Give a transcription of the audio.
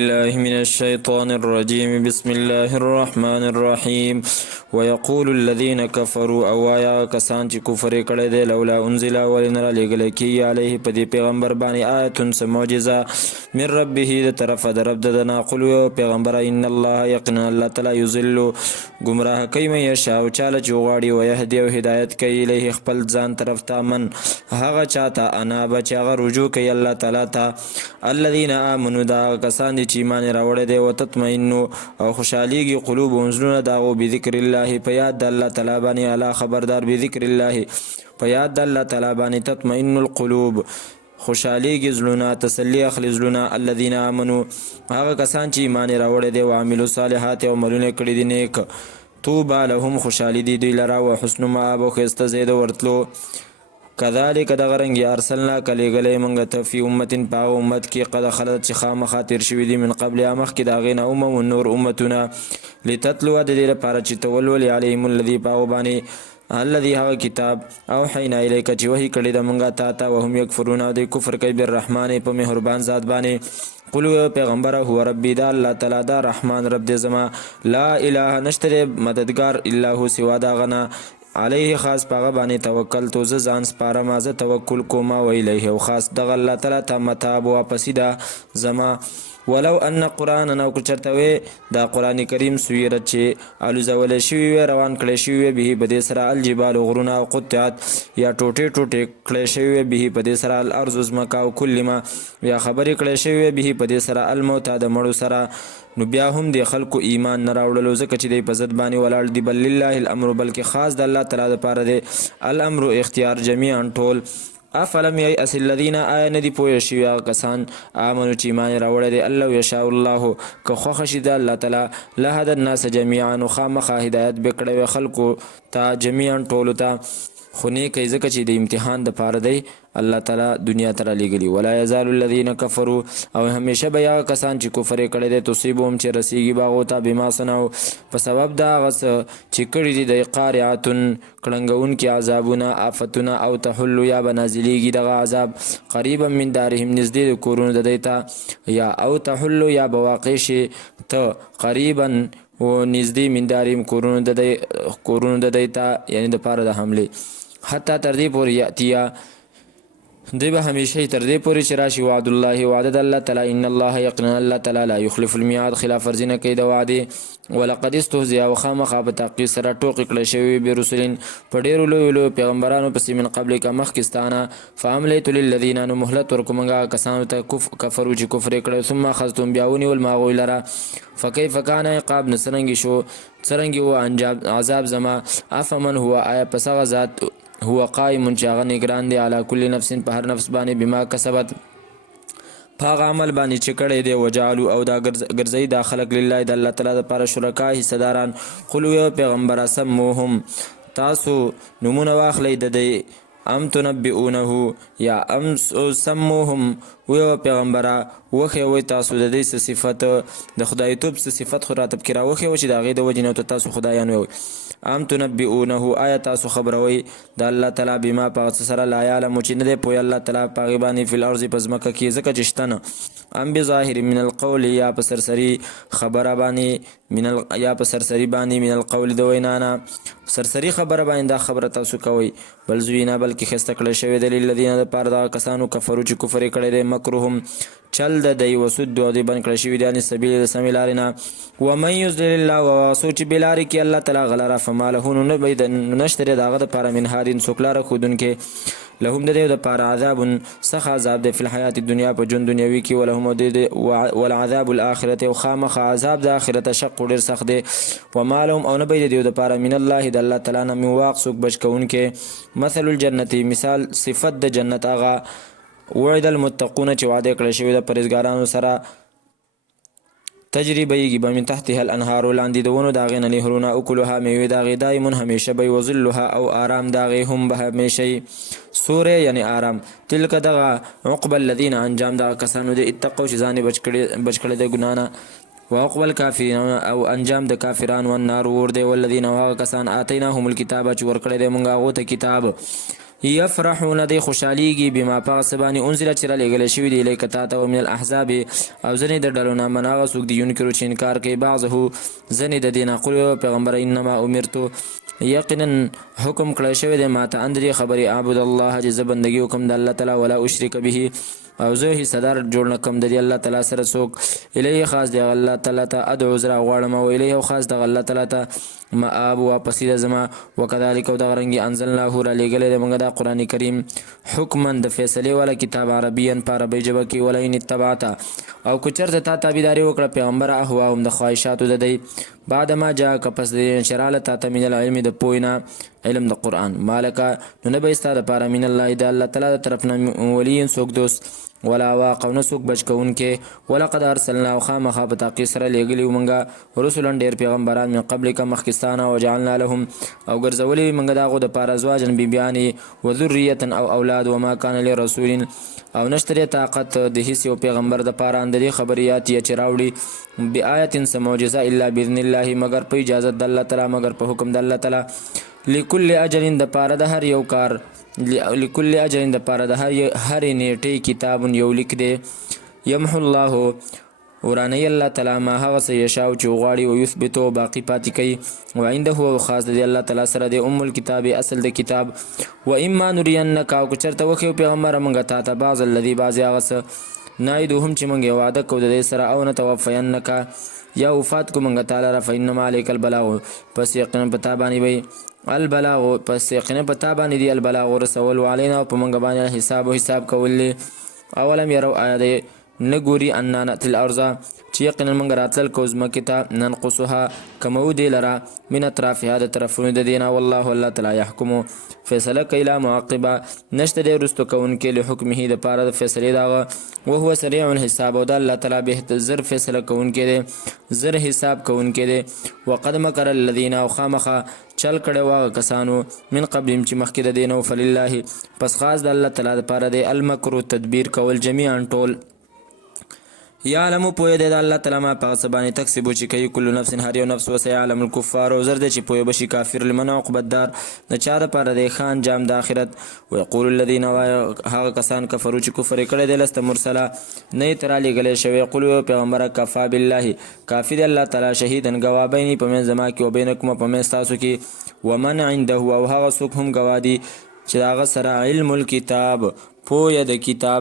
الله من الشيطان الرجيم بسم الله الرحمن الرحيم ويقول الذين كفروا اوایا کسان چې کفر کړي دي لولا انزل ولنرا لګل کی علیه په دې پیغمبر باندې آیتون سم معجزه من ربه د طرف د رب دنا قل پیغمبر ان الله یقینا الله تعالی یذل گمراه کوي مې شاو چاله جوغاړي او يهدي او هدایت کوي الیه خپل ځان طرف ته من هغه چاته انا بچ هغه رجوع کوي الله تعالی ته الذين امنوا دا کسان چې ایمان راوړی دی او تطمئنو او خوشحالیږي قلوب وزلونه داغو بذکر الله په یاد د الله تعالی باندې الا خبردار بذکر الله په یاد د الله تعالی باندې تطمئن القلوب خوشحالیږي زلونه تسلی اخلي زلونه الذين امنوا هغه کسان چې ایمان راوړی دی او عملو صالحات او عملونه کړي دي نیک توبه لهم خوشحالی دی دوی لرا او حسن مآب او ښایسته ځای د ورتلو کذالک دغه رنګ ارسلنا کلیګلې موږ ته فی امتن په امت کې قد خلت چې خامخا تیر شوي دي من قبل مخکې د هغې نه امم نور امتونه لتتلو د دې لپاره چې ته ولولې علیهم الذي په هغو باندې الذي هغه کتاب اوحینا الیک چې وحی کړی د موږ تا ته وهم یکفرون او دوی کفر کوي بالرحمن په مهربان ذات باندې قلو پیغمبر هو ربی دا الله تعالی دا رحمان رب دې زما لا اله نشته مددگار الا هو سوا دا غنا علیه خاص پاغه باندې توکل تو ځان سپاره ما زه توکل کوم او الیه او خاص دغه الله تعالی ته متاب واپسی دا زما ولو ان قرآن نو چرته وي دا قران کریم سویرت چې الوزول شوی روان کړي شوی به بده سره الجبال غرونه او قطعت یا ټوټه ټوټه کړي شوی به بده سره الارض زمکا او کل ما یا خبرې کړي شوی به بده سره الموت د مړو سره نو بیا هم د خلکو ایمان نه راوړلو ځکه چې د پزد باندې ولاړ دی بل لله الامر بلکې خاص د الله تعالی لپاره دی الامر اختیار جميعا ټول افلم یئس الذین آمنوا دی پوه شوي هغه کسان آمنو چې ایمان راوړی دی الله یشاء الله که خوښه شي د الله تعالی لهدى الناس جميعا نو خامخا هدایت به کړی وي خلکو ته جميعا ټولو ته خو نیکۍ ځکه چې د امتحان دپاره دی الله تعالی دنیا ته رالیږلي ولا یزال الذین کفروا او همیشه به هغه کسان چې کفر یې کړی دی تصیبهم چې رسیږي به هغو ته بما صنعوا په سبب د هغه څه چې کړي دي د قارعتن کړنګونکي عذابونه آفتونه او تحلو یا به نازلیږي دغه عذاب قریبا من دارهم نږدې د کورونو د دوی ته یا او تحلو یا به واقع شي ته قریبا و نږدې من دارهم کورونو د دوی ته یعنې دپاره د حملې حتی تر دې پورې یاتیا دی به همیشه تر دې پورې چې راشي وعد الله وعده د الله تعالی ان الله یقینا الله تعالی لا یخلف الميعاد خلاف ورزي نه کوي د وعدې ولقد استهزئ وخامخا په تحقیق سره ټوکې کړی شوي برسلین په ډېرو لویو لویو پیغمبرانو پسې من قبلک مخکې ستانه فاملیت للذین نو مهلت ورکوم هغه کسانو ته کفرو چې کفر یې کړی ثم اخذتم بیا ونیول ما هغوی لره فکیف کان عقاب نه څرنګې شو څرنګې و انجام عذاب زما افمن هو آیا پس هغه ذات هو قائم چې هغه نگران دی علی کل نفس په هر نفس باندې بما کسبت پاغه عمل باندې چې کړی دی وجعلوا او دا ګرځي دا خلق لله د الله تعالی لپاره شرکا حصداران قلو یو پیغمبر سموهم تاسو نمونه واخلئ د دې ام تنبئونه یا ام سموهم ویو پیغمبره وخی وی تاسو د دې صفت د خدایتوب صفت خو راتب کې راوخی و چې د هغې د وجې نه تاسو خدایان وی ام تنبئونه آیا تاسو خبروئ د الله تعالی بما په هغه څه سره لا یعلم چې نه دی پوهی الله تعالی په هغې باندې فی الارض په ځمکه کې ځکه چې شته نه ام بظاهر من القول یا په سرسري خبره باندې یا په سرسري باندې من القول د وینا نه سرسري خبره باندې دا خبره تاسو کوئ بل زوینا بلکې ښایسته کړی شوی دی للذین دپاره دغه کسانو کفرو چې کفر یې کړی دی مکرهم چل د دی وسد او دی بند کړی شوي دی عن سبیل د سمې لارې نه ومن یضلل الله وسوچ چې بې لارې کړي الله تعالی هغه لاره فما له نشته دی د هغه دپاره من هادین څوک لاره ښودونکی لهم د دې دپاره عذاب سخت عذاب دی فی الحیات الدنیا په ژوند دنیوي کې ولهم والعذاب الآخرة او خامخا عذاب د آخرت شق ډېر سخت دی وما لهم او نه به د دې دپاره من الله د الله تعالی نه من واق څوک بچ کوونکی مثل الجنت مثال صفت د جنت هغه وعد المتقون چې وعده کړی شوی د پرهیزګارانو سره تجري بهیږي به من تحتها الانهار لاندې د ونو د هغې نه نهرونه اکلها میوې د هغې دایمون همیشه به وظلها او آرام د هغې هم به همیشه سوری یعنی آرام تلک دغه عقب الذین انجام دغه کسانو دی اتقو چې ځان یې بچ کړی د ګناه نه وعقب الکافرین او انجام د کافرانو النار اور دی والذین او هغه کسان آتیناهم الکتاب چې ورکړی دی موږ هغو ته کتاب یفرحون دی خوشحالیږي بما په هغه څه باندې انزله چې رالیږلی شوي دی الیک تا ته ومن الاحزاب او ځینې د ډلو نه من هغه څوک دي ینکرو چې انکار کوي بعضه ځینې د دې نه قل پیغمبره انما امرتو یقینا حکم کړی شوی دی ما ته اندرې خبرې اعبد الله چې زه بندګي وکړم د الله تعالی ولا اشرک به او زه حصهدار جوړ نه کړم د دې الله تعالی سره څوک الیه خاص دی الله تعالی ته ادعو زه راغواړم او الیه او خاص د الله تعالی ته مآب واپسې د زما وکذلک او دغه رنګې انزلناه رالیږلی دی موږ دا قرآن کریم حکما د فیصلې والا کتاب عربیا په عربۍ ژبه کې ولئن اتبعته او که چېرته تا تابعداري وکړه پیغمبره اهواهم د خواهشاتو د دی بعد ما جاءک پس د دې چې راله تا ته من العلم د پوهې نه علم د قرآن مالکه نو نه به ستا دپاره من الله د الله تعالی د طرف نه ولي څوک دوست ولا واق او نه څوک بچ کوونکې ولقد ارسلنا او خامخا په تحقیق سره لیږلي وو موږ رسلا ډېر پیغمبران من قبلک مخکې ستا نه وجعلنا لهم او ګرځولي موږ د هغو دپاره ازواجا بیبیانې وذریة او اولاد وما کان لرسول او نشته دی طاقت د هیڅ یو پیغمبر دپاره د دې خبریات یې چې راوړي بآیت څه معجزه الا باذن الله مگر په اجازت د الله تعالی مگر په حکم د الله تعالی لکل اجل دپاره د هر یو کار لکل اجل دپاره د هر نیټې کتاب یو لیک دی یمحو الله ورانی الله تعالی ما هغه څه یشاء چې وغواړي ویثبتو باقي پاتې کوي وعنده او خاص د الله تعالی سره د ام الکتاب اصل د کتاب و اما نرینک او که چېرته وښیو پیغمبره موږ تا ته بعض الذي بعضې هغه څه نایدوهم چې موږ یې واده کوو د دې سره او نتوفینک یا وفات کو موږ تعالی را فانما علیک البلاغ پس یقینا په تا باندې وی البلاغ پس یقینا په تا باندې دی البلاغ رسول وعلینا او په موږ باندې حساب او حساب کول اولم یرو آیا نه ګوري انا نأتي الارض چې یقینا موږ راتلل کو ځمکې ته ننقصها کمو دی لره من اطرافها د طرفونو د دینه والله الله تعالی یحکمو فیصله کوي لا معقبه نشته دی وروستو کوونکی له حکمه دپاره د فیصلې د هغه وهو سریع الحساب او د الله تعالی به زر فیصله کوونکی دی زر حساب کوونکی دی وقد مکر الذین او خامخه چل کړی و هغه کسانو من قبلهم چې مخکې د دې نه فلله پس خاص د الله تعالی دپاره دی المکر تدبیر کول جمیعا ټول یعلم پوهه دی د الله تعالی ما په هغه څه باندې تکسبو چې کوي کل نفس هر یو نفس وسیعلم الکفار او زر دی چې پوهه بشي کافر لمن عقبت دار د چا دپاره دی ښه انجام د آخرت ویقول الذین هغه کسان کفرو چې کفر یې کړی دی لست مرسله نه یې ته رالیږلی شوی یقول پیغمبره کفا بالله کافي دی الله تعالی شهیدا ګواه بیني په منځ زما کې و بینکم په منځ ستاسو کې ومن عنده او هغه څوک هم ګواه دي چې د هغه سره علم الکتاب پوهه د کتاب